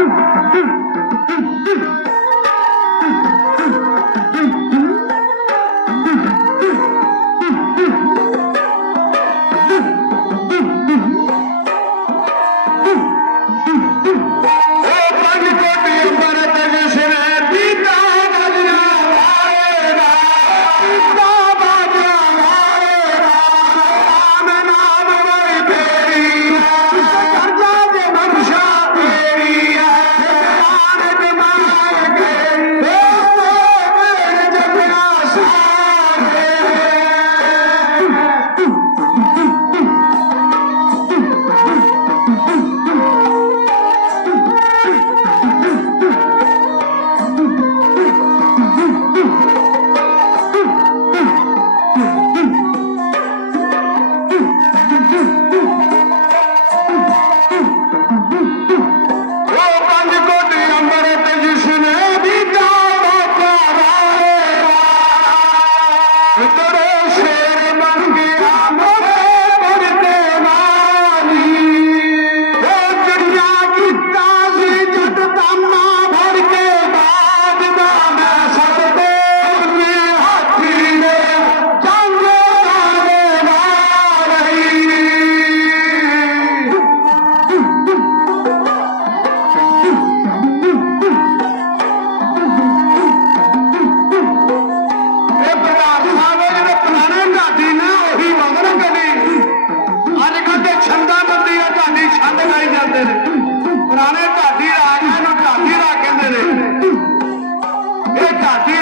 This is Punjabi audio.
Mm-hmm. ਜਾਂਦੇ ਨੇ। ਪੁਰਾਣੇ ਢਾਡੀ ਰਾਜ ਨੂੰ ਢਾਡੀ ਰਾਜ ਕਹਿੰਦੇ ਨੇ। ਇਹ ਢਾਡੀ